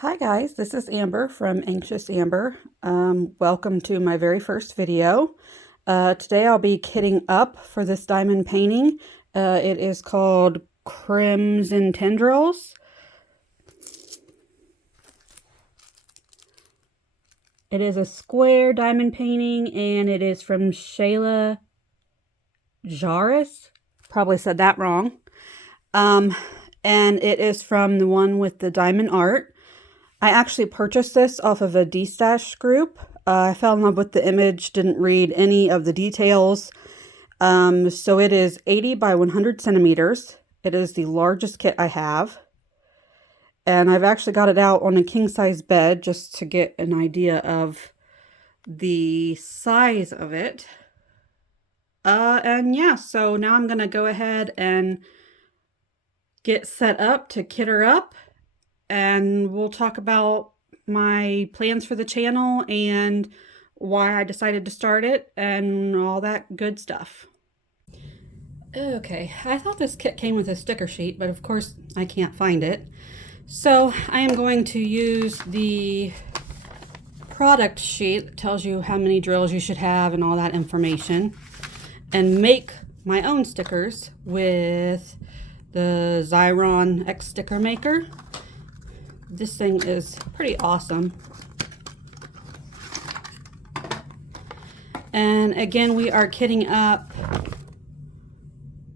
Hi guys, this is Amber from Anxious Amber. Welcome to my very first video. Today I'll be kitting up for this diamond painting. It is called Crimson Tendrils. It is a square diamond painting and it is from Shala, Jarias. Probably said that wrong. And it is from the one with the diamond art. I actually purchased this off of a D-Stash group. I fell in love with the image, didn't read any of the details. So it is 80 by 100 centimeters. It is the largest kit I have. And I've actually got it out on a king-size bed just to get an idea of the size of it. And yeah, so now I'm going to go ahead and get set up to kit her up. And we'll talk about my plans for the channel and why I decided to start it and all that good stuff. Okay, I thought this kit came with a sticker sheet, but of course I can't find it. So I am going to use the product sheet that tells you how many drills you should have and all that information, and make my own stickers with the Xyron X sticker maker. This thing is pretty awesome. And again, we are kitting up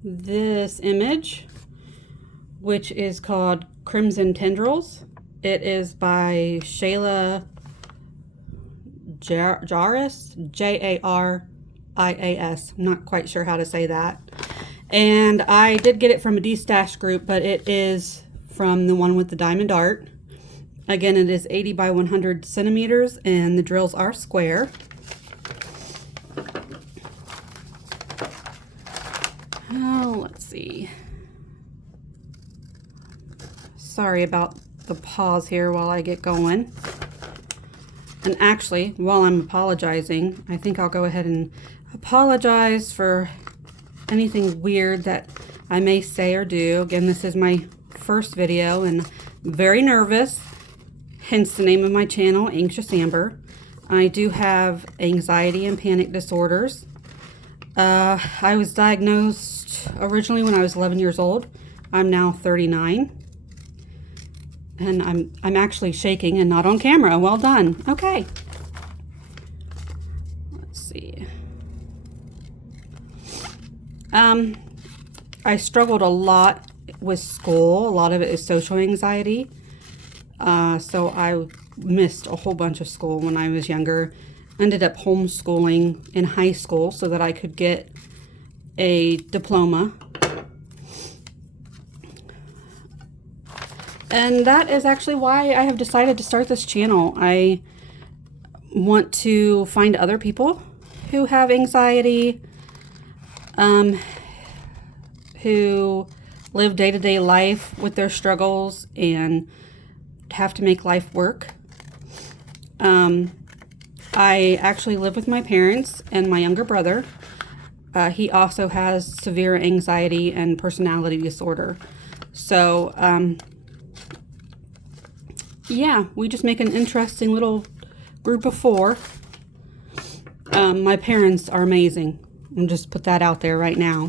this image, which is called Crimson Tendrils. It is by Shala Jarias, Jarias. I'm not quite sure how to say that. And I did get it from a D-Stash group, but it is from the one with the diamond art. Again, it is 80 by 100 centimeters, and the drills are square. Oh, let's see. Sorry about the pause here while I get going. And actually, while I'm apologizing, I think I'll go ahead and apologize for anything weird that I may say or do. Again, this is my first video and I'm very nervous. Hence the name of my channel, Anxious Amber. I do have anxiety and panic disorders. I was diagnosed originally when I was 11 years old. I'm now 39. And I'm actually shaking and not on camera. Well done. Okay. Let's see. I struggled a lot with school. A lot of it is social anxiety. So I missed a whole bunch of school when I was younger. Ended up homeschooling in high school so that I could get a diploma. And that is actually why I have decided to start this channel. I want to find other people who have anxiety, who live day-to-day life with their struggles and have to make life work. I actually live with my parents and my younger brother. He also has severe anxiety and personality disorder. So, yeah, we just make an interesting little group of four. My parents are amazing. I'll just put that out there right now.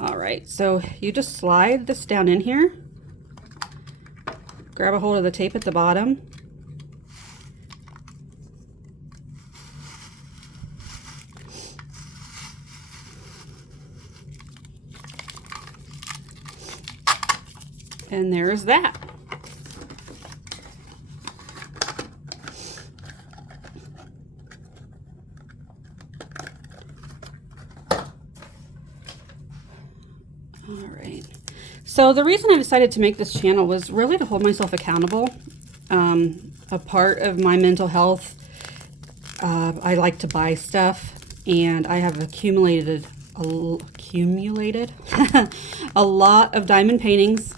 All right, so you just slide this down in here. Grab a hold of the tape at the bottom. And there's that. All right. So the reason I decided to make this channel was really to hold myself accountable. A part of my mental health, I like to buy stuff, and I have accumulated a lot of diamond paintings.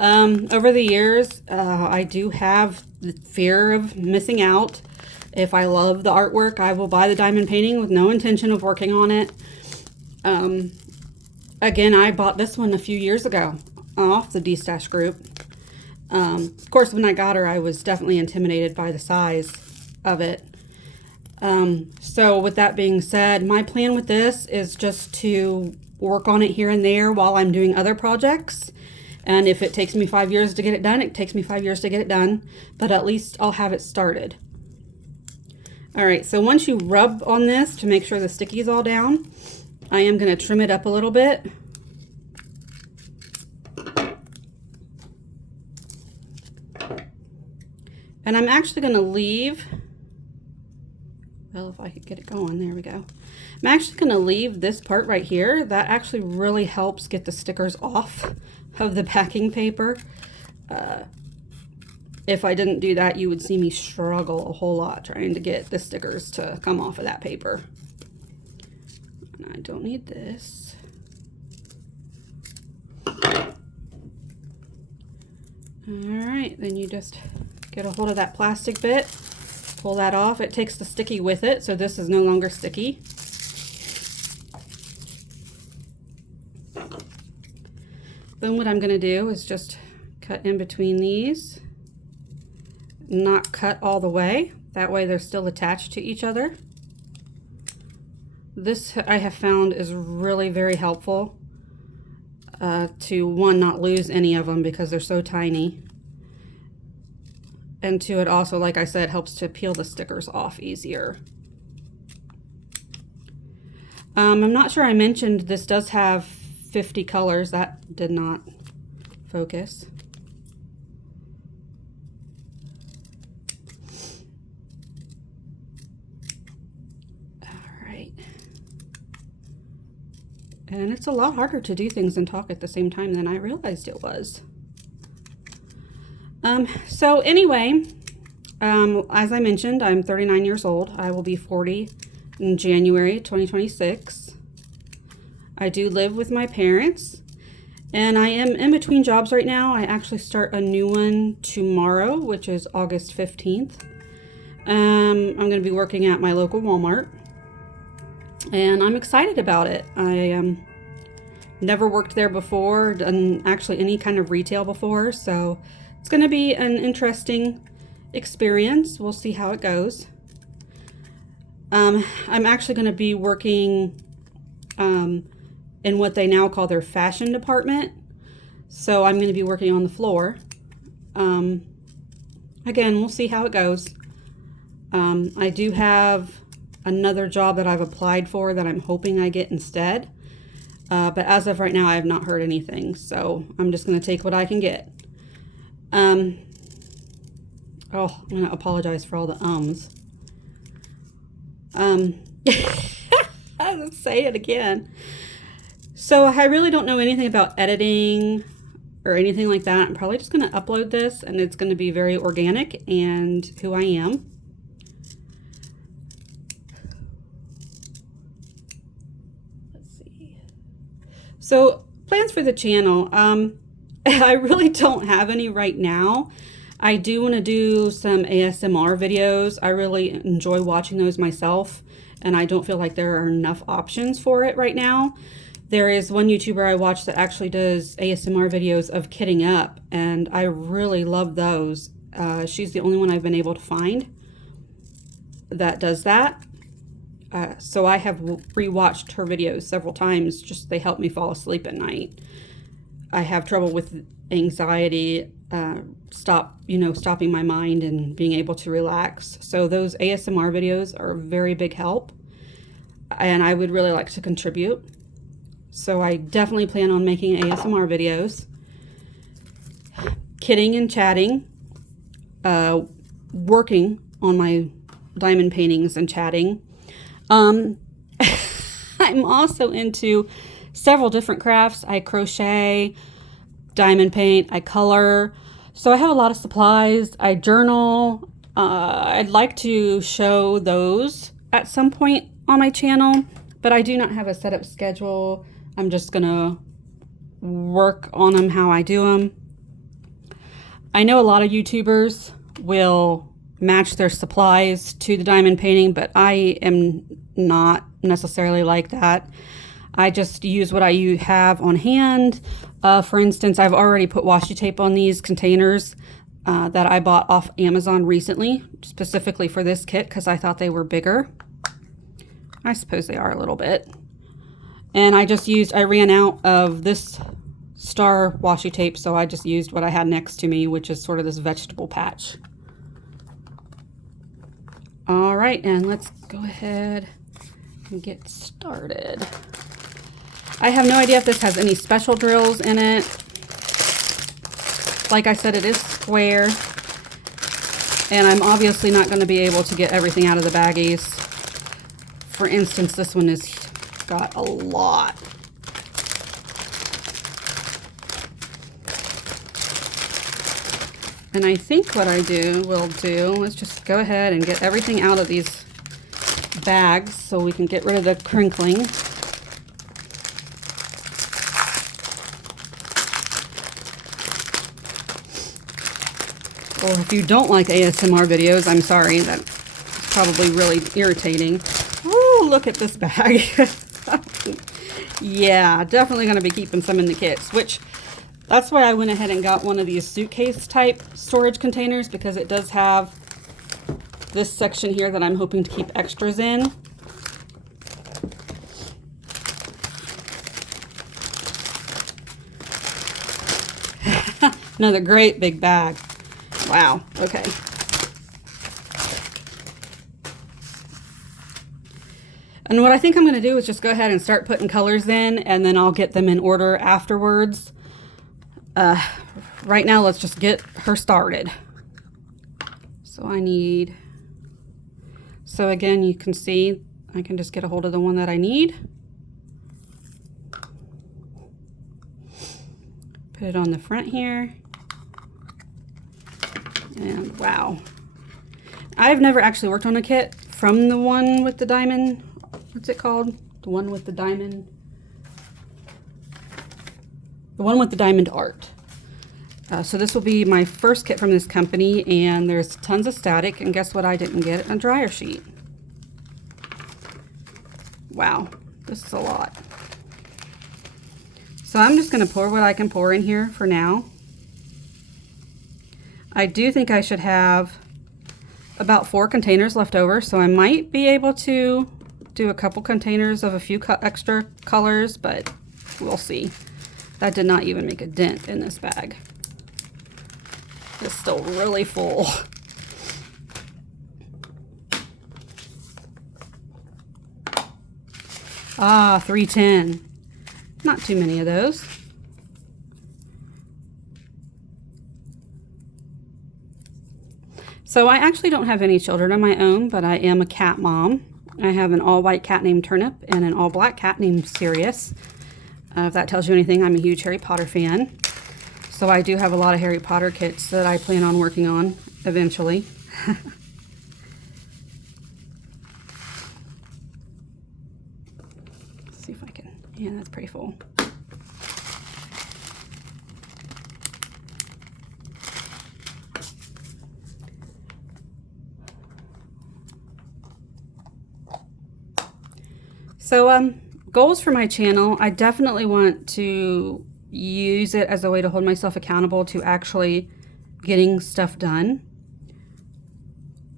Over the years, I do have the fear of missing out. If I love the artwork, I will buy the diamond painting with no intention of working on it. Again, I bought this one a few years ago. off the D-Stash group. Of course, when I got her, I was definitely intimidated by the size of it. So with that being said, my plan with this is just to work on it here and there while I'm doing other projects. And if it takes me 5 years to get it done, it takes me 5 years to get it done, but at least I'll have it started. All right, so once you rub on this to make sure the sticky is all down, I am going to trim it up a little bit. And I'm actually going to leave, well, if I could get it going, there we go. I'm actually going to leave this part right here. That actually really helps get the stickers off of the packing paper. If I didn't do that, you would see me struggle a whole lot trying to get the stickers to come off of that paper. And I don't need this. All right, then you just get a hold of that plastic bit, pull that off. It takes the sticky with it, so this is no longer sticky. Then what I'm going to do is just cut in between these, not cut all the way. That way they're still attached to each other. This I have found is really very helpful to, one, not lose any of them because they're so tiny. And two, it also, like I said, helps to peel the stickers off easier. I'm not sure I mentioned this does have 50 colors. That did not focus. All right. And it's a lot harder to do things and talk at the same time than I realized it was. So anyway, as I mentioned, I'm 39 years old. I will be 40 in January 2026. I do live with my parents, and I am in between jobs right now. I actually start a new one tomorrow, which is August 15th. I'm going to be working at my local Walmart, and I'm excited about it. I never worked there before, done actually any kind of retail before, so it's going to be an interesting experience. We'll see how it goes. I'm actually going to be working in what they now call their fashion department. So I'm going to be working on the floor. Again, we'll see how it goes. I do have another job that I've applied for that I'm hoping I get instead. But as of right now, I have not heard anything. So I'm just going to take what I can get. Oh, I'm going to apologize for all the ums. I'll say it again. So I really don't know anything about editing or anything like that. I'm probably just going to upload this, and it's going to be very organic and who I am. Let's see. So plans for the channel. I really don't have any right now. I do want to do some ASMR videos. I really enjoy watching those myself, and I don't feel like there are enough options for it right now. There is one YouTuber I watch that actually does ASMR videos of kitting up, and I really love those. She's the only one I've been able to find that does that. So I have rewatched her videos several times. Just they help me fall asleep at night. I have trouble with anxiety, stopping my mind and being able to relax. So those ASMR videos are a very big help, and I would really like to contribute. So I definitely plan on making ASMR videos, kidding and chatting, working on my diamond paintings and chatting. I'm also into several different crafts. I crochet, diamond paint, I color. So I have a lot of supplies. I journal. I'd like to show those at some point on my channel, but I do not have a set up schedule. I'm just gonna work on them how I do them. I know a lot of YouTubers will match their supplies to the diamond painting, but I am not necessarily like that. I just use what I have on hand, For instance, I've already put washi tape on these containers that I bought off Amazon recently, specifically for this kit because I thought they were bigger. I suppose they are a little bit. And I ran out of this star washi tape, so I just used what I had next to me, which is sort of this vegetable patch. All right, and let's go ahead and get started. I have no idea if this has any special drills in it. Like I said, it is square, and I'm obviously not going to be able to get everything out of the baggies. For instance, this one has got a lot. And I think what I will do is just go ahead and get everything out of these bags so we can get rid of the crinkling. Or if you don't like ASMR videos, I'm sorry, that's probably really irritating. Ooh, look at this bag. Yeah, definitely going to be keeping some in the kits, which that's why I went ahead and got one of these suitcase type storage containers, because it does have this section here that I'm hoping to keep extras in. Another great big bag. Wow, okay. And what I think I'm going to do is just go ahead and start putting colors in, and then I'll get them in order afterwards. Right now, let's just get her started. So again, you can see, I can just get a hold of the one that I need. Put it on the front here. And wow. I've never actually worked on a kit from the one with the diamond. What's it called? The one with the diamond. The one with the diamond art. So this will be my first kit from this company, and there's tons of static, and guess what I didn't get? A dryer sheet. Wow, this is a lot. So I'm just going to pour what I can pour in here for now. I do think I should have about 4 containers left over, so I might be able to do a couple containers of a few extra colors, but we'll see. That did not even make a dent in this bag. It's still really full. Ah, 310. Not too many of those. So I actually don't have any children of my own, but I am a cat mom. I have an all-white cat named Turnip and an all-black cat named Sirius. If that tells you anything, I'm a huge Harry Potter fan. So I do have a lot of Harry Potter kits that I plan on working on eventually. Let's see if I can. Yeah, that's pretty full. So goals for my channel, I definitely want to use it as a way to hold myself accountable to actually getting stuff done.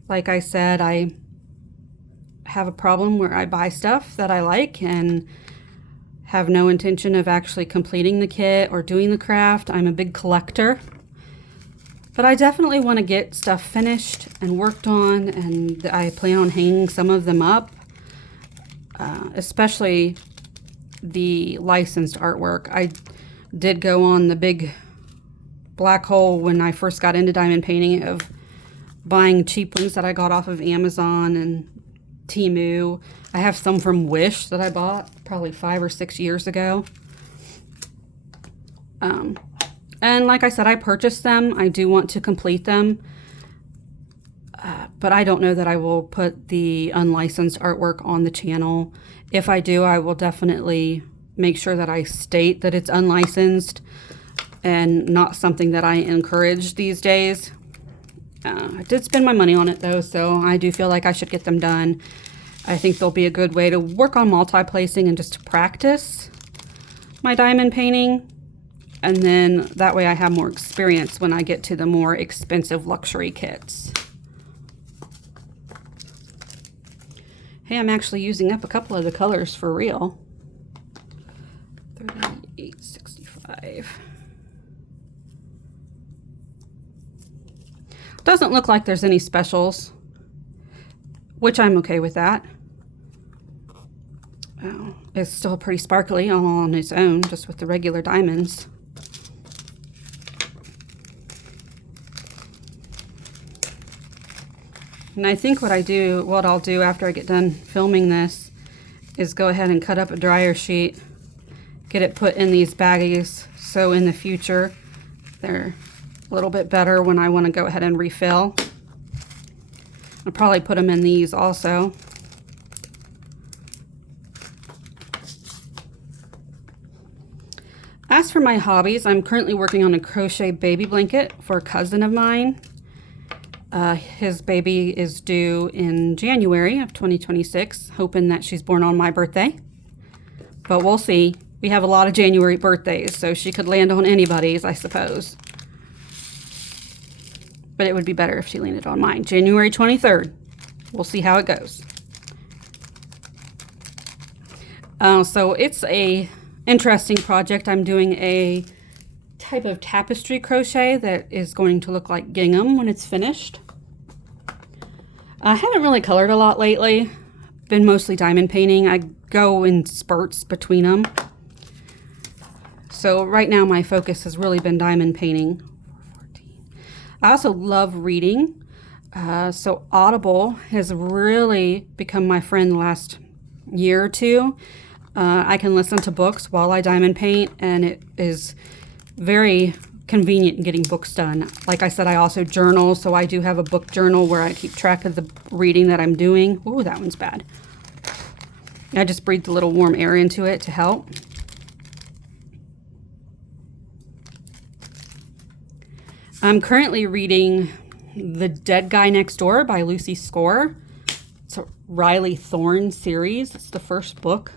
Like I said, I have a problem where I buy stuff that I like and have no intention of actually completing the kit or doing the craft. I'm a big collector. But I definitely want to get stuff finished and worked on, and I plan on hanging some of them up. Especially the licensed artwork. I did go on the big black hole when I first got into diamond painting of buying cheap ones that I got off of Amazon and Temu. I have some from Wish that I bought probably 5 or 6 years ago. And like I said, I purchased them. I do want to complete them. But I don't know that I will put the unlicensed artwork on the channel. If I do, I will definitely make sure that I state that it's unlicensed and not something that I encourage these days. I did spend my money on it though, so I do feel like I should get them done. I think they'll be a good way to work on multi-placing and just to practice my diamond painting. And then that way I have more experience when I get to the more expensive luxury kits. Hey, I'm actually using up a couple of the colors for real. 38.65. Doesn't look like there's any specials, which I'm okay with that. Oh, it's still pretty sparkly all on its own, just with the regular diamonds. And I think what I'll do after I get done filming this is go ahead and cut up a dryer sheet, get it put in these baggies, so in the future they're a little bit better when I want to go ahead and refill. I'll probably put them in these also. As for my hobbies, I'm currently working on a crochet baby blanket for a cousin of mine. His baby is due in January of 2026, hoping that she's born on my birthday. But we'll see. We have a lot of January birthdays, so she could land on anybody's, I suppose. But it would be better if she landed on mine. January 23rd. We'll see how it goes. So it's a interesting project. I'm doing a type of tapestry crochet that is going to look like gingham when it's finished. I haven't really colored a lot lately. Been mostly diamond painting. I go in spurts between them. So right now my focus has really been diamond painting. I also love reading. So Audible has really become my friend the last year or two. I can listen to books while I diamond paint, and it is very convenient in getting books done. Like I said, I also journal, so I do have a book journal where I keep track of the reading that I'm doing. Ooh, that one's bad. I just breathed a little warm air into it to help. I'm currently reading The Dead Guy Next Door by Lucy Score. It's a Riley Thorne series. It's the first book.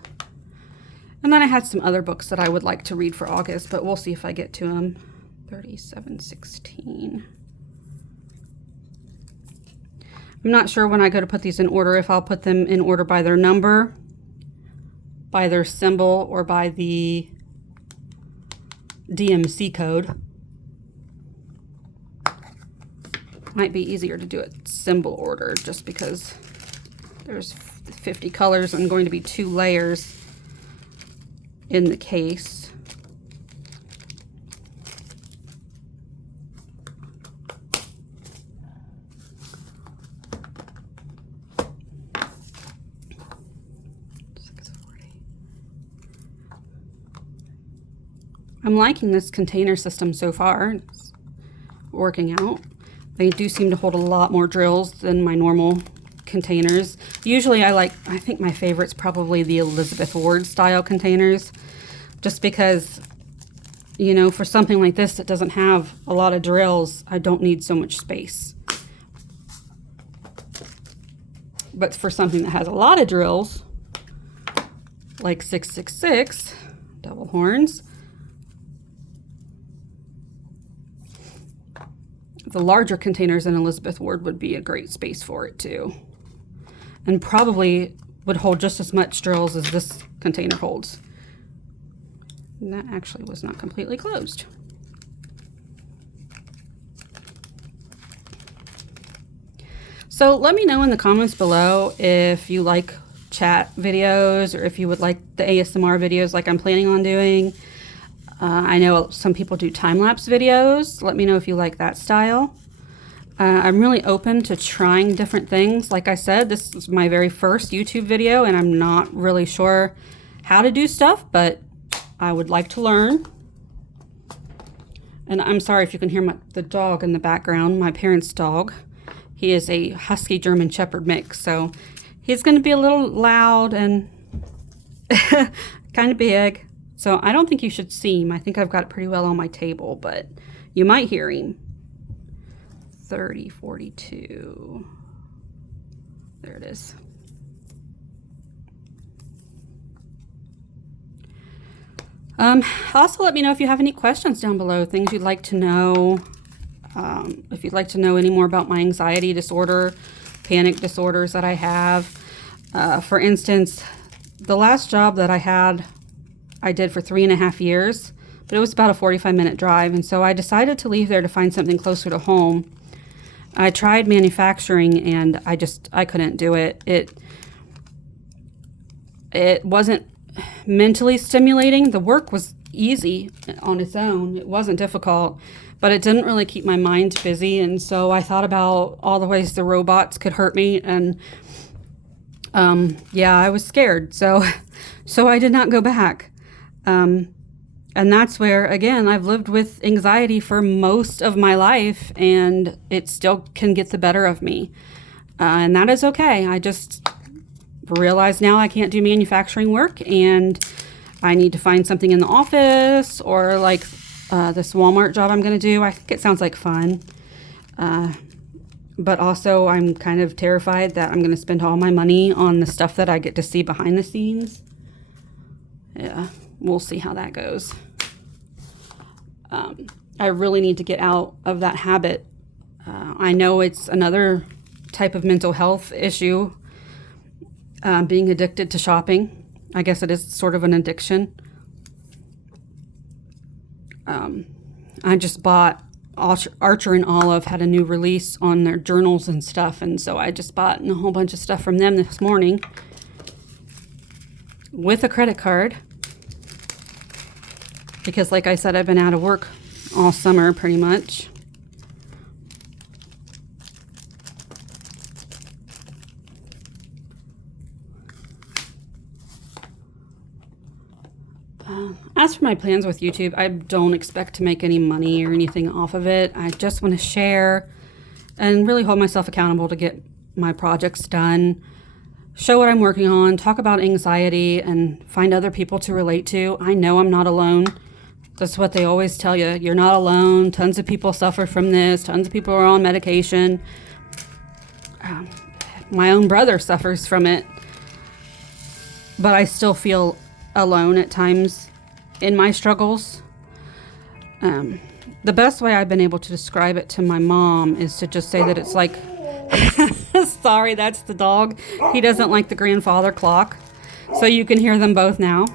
And then I had some other books that I would like to read for August, but we'll see if I get to them. 37.16. I'm not sure when I go to put these in order, if I'll put them in order by their number, by their symbol, or by the DMC code. Might be easier to do it symbol order just because there's 50 colors and going to be 2 layers in the case. I'm liking this container system so far. It's working out. They do seem to hold a lot more drills than my normal containers. Usually I think my favorite's probably the Elizabeth Ward style containers, just because, you know, for something like this that doesn't have a lot of drills, I don't need so much space. But for something that has a lot of drills, like 666 double horns, the larger containers in Elizabeth Ward would be a great space for it too. And probably would hold just as much drills as this container holds. And that actually was not completely closed. So let me know in the comments below if you like chat videos or if you would like the ASMR videos like I'm planning on doing. I know some people do time-lapse videos. Let me know if you like that style. I'm really open to trying different things. Like I said, this is my very first YouTube video and I'm not really sure how to do stuff, but I would like to learn. And I'm sorry if you can hear the dog in the background, my parents' dog. He is a Husky German Shepherd mix, so he's going to be a little loud and kind of big. So I don't think you should see him. I think I've got it pretty well on my table, but you might hear him. 3042. There it is. Also, let me know if you have any questions down below, things you'd like to know. If you'd like to know any more about my anxiety disorder, panic disorders that I have. For instance, the last job that I had, I did for 3.5 years, but it was about a 45-minute drive. And so I decided to leave there to find something closer to home. I tried manufacturing and I couldn't do it. It wasn't mentally stimulating. The work was easy on its own. It wasn't difficult, but it didn't really keep my mind busy. And so I thought about all the ways the robots could hurt me. And yeah, I was scared. So I did not go back. And that's where, again, I've lived with anxiety for most of my life, and it still can get the better of me. And that is okay. I just realize now I can't do manufacturing work, and I need to find something in the office, or like this Walmart job I'm going to do. I think it sounds like fun. But also I'm kind of terrified that I'm going to spend all my money on the stuff that I get to see behind the scenes. Yeah, we'll see how that goes. I really need to get out of that habit. I know it's another type of mental health issue, being addicted to shopping. I guess it is sort of an addiction. I just bought Archer and Olive had a new release on their journals and stuff, and so I just bought a whole bunch of stuff from them this morning with a credit card. Because like I said, I've been out of work all summer pretty much. As for my plans with YouTube, I don't expect to make any money or anything off of it. I just want to share and really hold myself accountable to get my projects done, show what I'm working on, talk about anxiety, and find other people to relate to. I know I'm not alone. That's what they always tell you. You're not alone. Tons of people suffer from this. Tons of people are on medication. My own brother suffers from it. But I still feel alone at times in my struggles. The best way I've been able to describe it to my mom is to just say that it's like... Sorry, that's the dog. He doesn't like the grandfather clock. So you can hear them both now.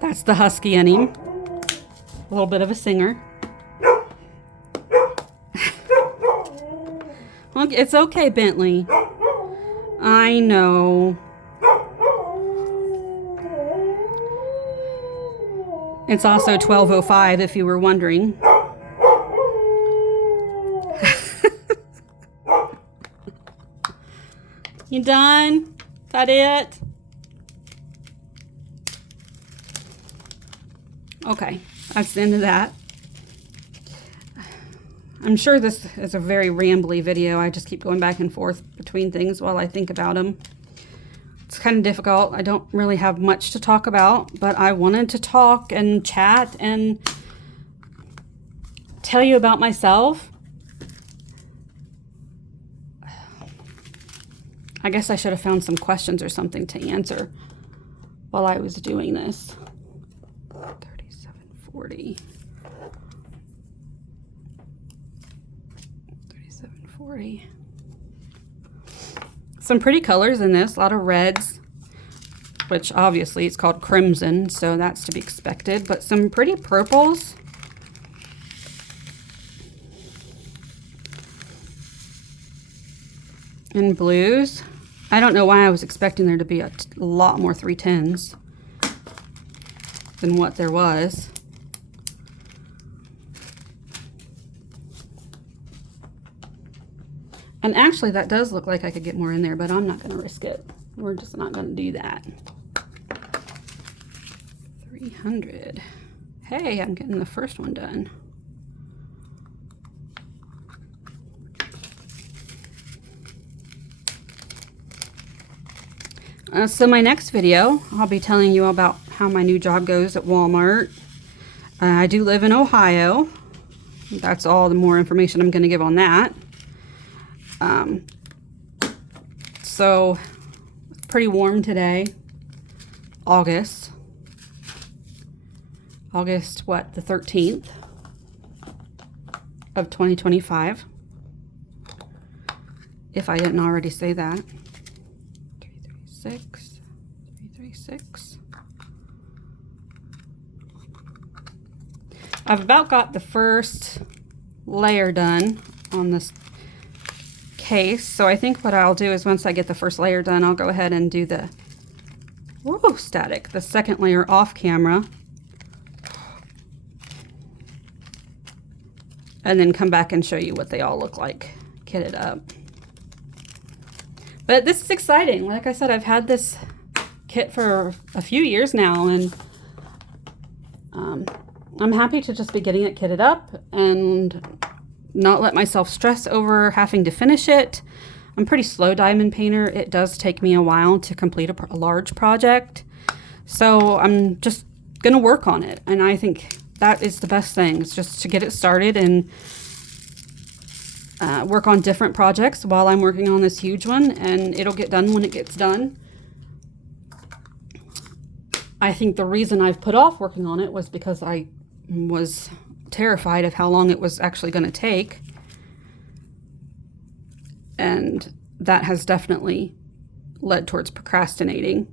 That's the husky in him. A little bit of a singer. Look, it's okay, Bentley. I know. It's also 12:05 if you were wondering. You done? Is that it? Okay, that's the end of that. I'm sure this is a very rambly video. I just keep going back and forth between things while I think about them. It's kind of difficult. I don't really have much to talk about, but I wanted to talk and chat and tell you about myself. I guess I should have found some questions or something to answer while I was doing this. 3740. 3740. Some pretty colors in this, a lot of reds, which obviously it's called crimson, so that's to be expected, but some pretty purples. And blues. I don't know why I was expecting there to be a lot more 310s than what there was. And actually that does look like I could get more in there, but I'm not going to risk it. We're just not going to do that. 300. Hey, I'm getting the first one done. So my next video, I'll be telling you about how my new job goes at Walmart. I do live in Ohio. That's all the more information I'm going to give on that. So it's pretty warm today, August. August, what, the 13th of 2025. If I didn't already say that. 336, 336. I've about got the first layer done on this case. So I think what I'll do is once I get the first layer done, I'll go ahead and do the, whoa, static, the second layer off camera. And then come back and show you what they all look like kitted up. But this is exciting. Like I said, I've had this kit for a few years now, and I'm happy to just be getting it kitted up and not let myself stress over having to finish it. I'm a pretty slow diamond painter. It does take me a while to complete a large project. So I'm just gonna work on it. And I think that is the best thing, is just to get it started and work on different projects while I'm working on this huge one, and it'll get done when it gets done. I think the reason I've put off working on it was because I was terrified of how long it was actually going to take. And that has definitely led towards procrastinating.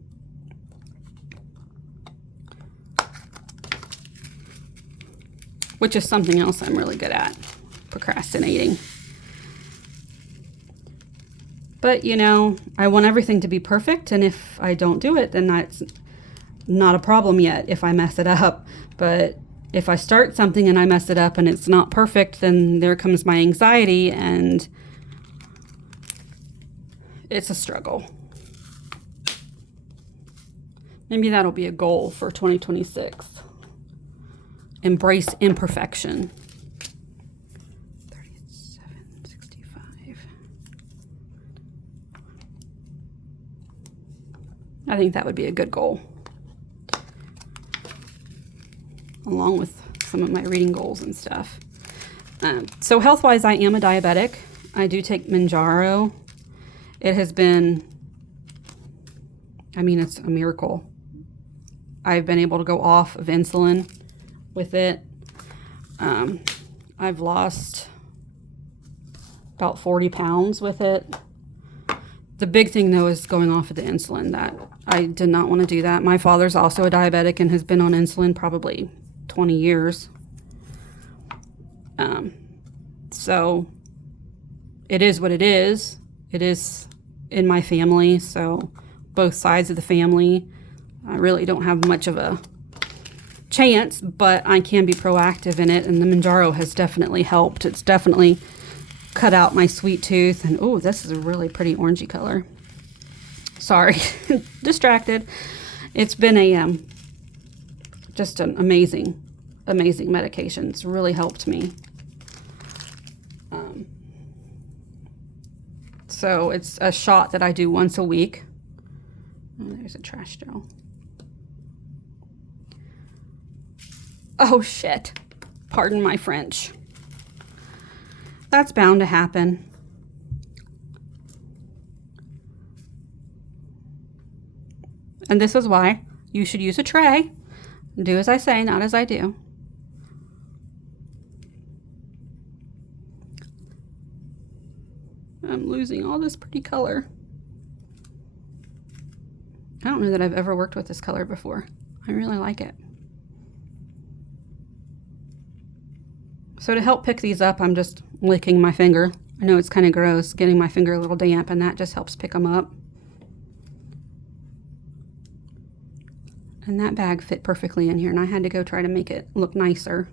Which is something else I'm really good at, procrastinating. But, you know, I want everything to be perfect, and if I don't do it, then that's not a problem yet if I mess it up. But if I start something and I mess it up and it's not perfect, then there comes my anxiety, and it's a struggle. Maybe that'll be a goal for 2026. Embrace imperfection. 37.65. I think that would be a good goal, along with some of my reading goals and stuff. So health-wise, I am a diabetic. I do take Manjaro. It has been, I mean, it's a miracle. I've been able to go off of insulin with it. I've lost about 40 pounds with it. The big thing, though, is going off of the insulin. That I did not want to do that. My father's also a diabetic and has been on insulin probably 20 years. So it is what it is. It is in my family, so both sides of the family. I really don't have much of a chance, but I can be proactive in it, and the Manjaro has definitely helped. It's definitely cut out my sweet tooth, and oh, this is a really pretty orangey color. Sorry, distracted. It's been a just an amazing medication. It's really helped me. So it's a shot that I do once a week. Oh, there's a trash straw. Oh shit. Pardon my French. That's bound to happen. And this is why you should use a tray. Do as I say, not as I do. I'm losing all this pretty color. I don't know that I've ever worked with this color before. I really like it. So to help pick these up, I'm just licking my finger. I know it's kind of gross, getting my finger a little damp, and that just helps pick them up. And that bag fit perfectly in here, and I had to go try to make it look nicer.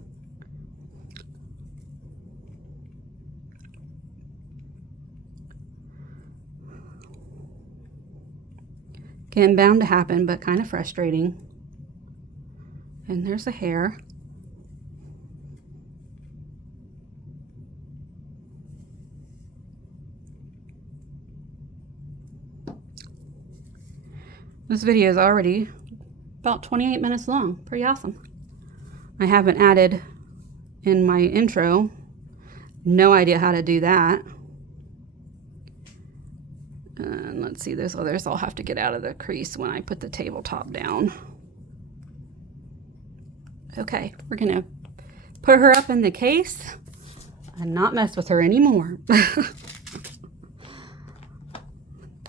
Again, bound to happen, but kind of frustrating. And there's the hair. This video is already about 28 minutes long. Pretty awesome. I haven't added in my intro. No idea how to do that. And let's see, those others I'll have to get out of the crease when I put the tabletop down. Okay, we're gonna put her up in the case and not mess with her anymore.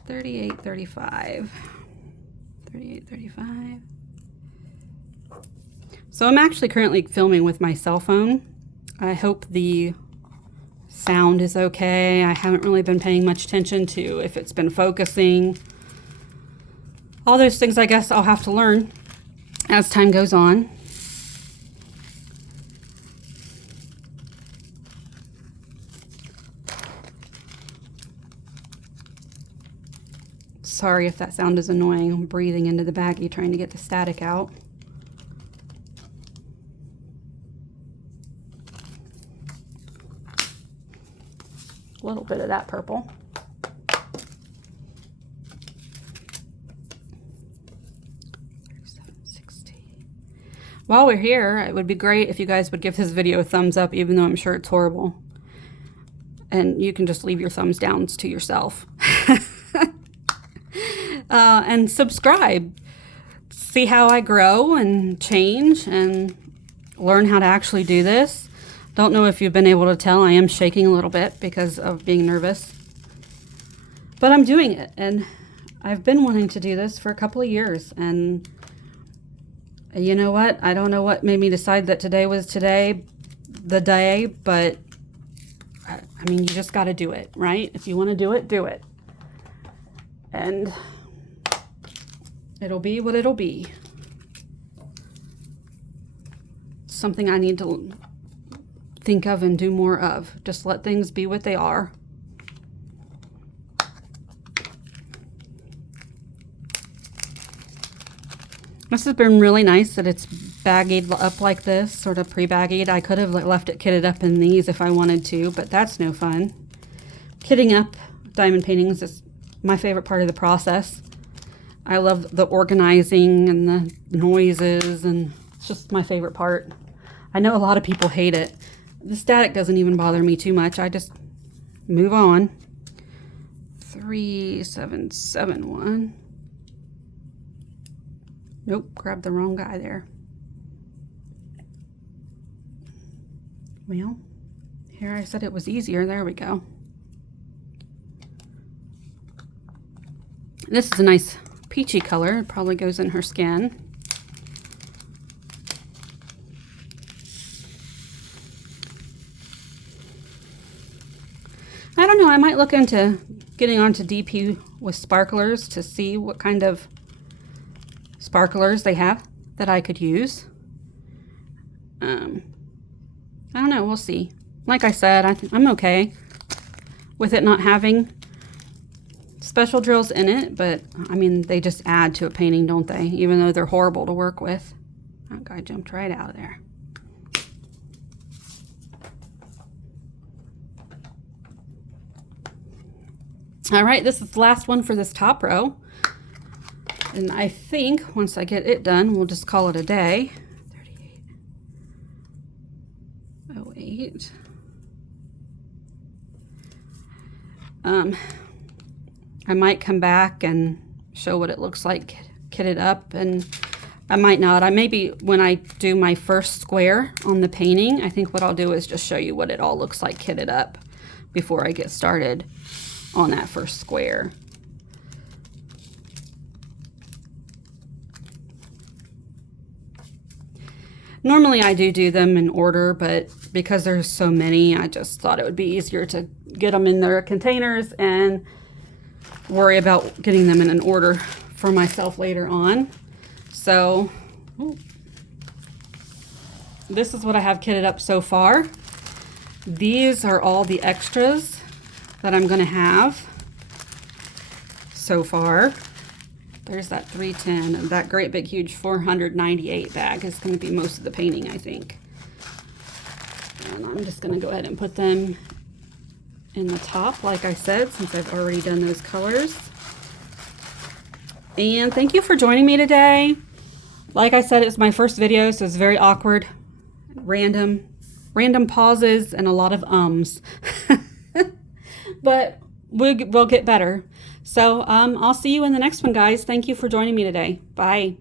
38.35. 38.35. So I'm actually currently filming with my cell phone. I hope the sound is okay. I haven't really been paying much attention to if it's been focusing. All those things I guess I'll have to learn as time goes on. Sorry if that sound is annoying. I'm breathing into the baggie trying to get the static out. A little bit of that purple. While we're here, it would be great if you guys would give this video a thumbs up, even though I'm sure it's horrible. And you can just leave your thumbs downs to yourself. And subscribe. See how I grow and change and learn how to actually do this. Don't know if you've been able to tell, I am shaking a little bit because of being nervous. But I'm doing it, and I've been wanting to do this for a couple of years, and you know what? I don't know what made me decide that today was the day, but I mean, you just got to do it, right? If you want to do it, do it. And it'll be what it'll be. Something I need to think of and do more of. Just let things be what they are. This has been really nice that it's baggied up like this, sort of pre-baggied. I could have left it kitted up in these if I wanted to, but that's no fun. Kitting up diamond paintings is my favorite part of the process. I love the organizing and the noises, and it's just my favorite part. I know a lot of people hate it. The static doesn't even bother me too much. I just move on. 3771. Nope, grabbed the wrong guy there. Well, here I said it was easier. There we go. This is a nice peachy color. It probably goes in her skin. I don't know, I might look into getting onto DP with sparklers to see what kind of sparklers they have that I could use. I don't know, we'll see. Like I said, I'm okay with it not having special drills in it, but I mean, they just add to a painting, don't they? Even though they're horrible to work with. That guy jumped right out of there. All right, this is the last one for this top row. And I think once I get it done, we'll just call it a day. 38.08. I might come back and show what it looks like kitted up, and I might not. Maybe when I do my first square on the painting, I think what I'll do is just show you what it all looks like kitted up before I get started on that first square. Normally I do them in order, but because there's so many, I just thought it would be easier to get them in their containers and worry about getting them in an order for myself later on. So this is what I have kitted up so far. These are all the extras that I'm going to have so far. There's that 310, and that great big huge 498 bag is going to be most of the painting, I think. And I'm just going to go ahead and put them in the top, like I said, since I've already done those colors. And thank you for joining me today. Like I said, it's my first video, so it's very awkward, random pauses, and a lot of ums. But we'll get better. So I'll see you in the next one, guys. Thank you for joining me today. Bye.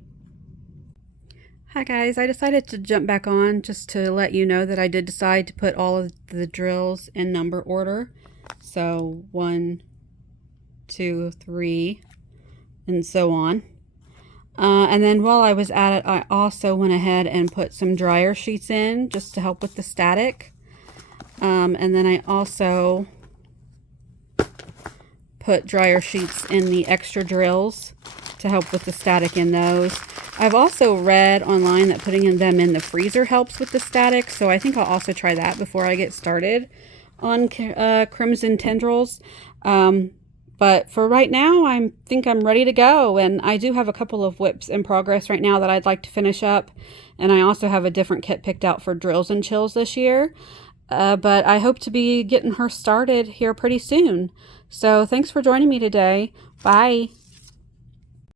Hi guys, I decided to jump back on just to let you know that I did decide to put all of the drills in number order. So 1, 2, 3, and so on. And then while I was at it, I also went ahead and put some dryer sheets in just to help with the static. And then I also put dryer sheets in the extra drills to help with the static in those. I've also read online that putting them in the freezer helps with the static, so I think I'll also try that before I get started on Crimson Tendrils. But for right now, I think I'm ready to go, and I do have a couple of whips in progress right now that I'd like to finish up, and I also have a different kit picked out for drills and chills this year. But I hope to be getting her started here pretty soon. So thanks for joining me today. Bye.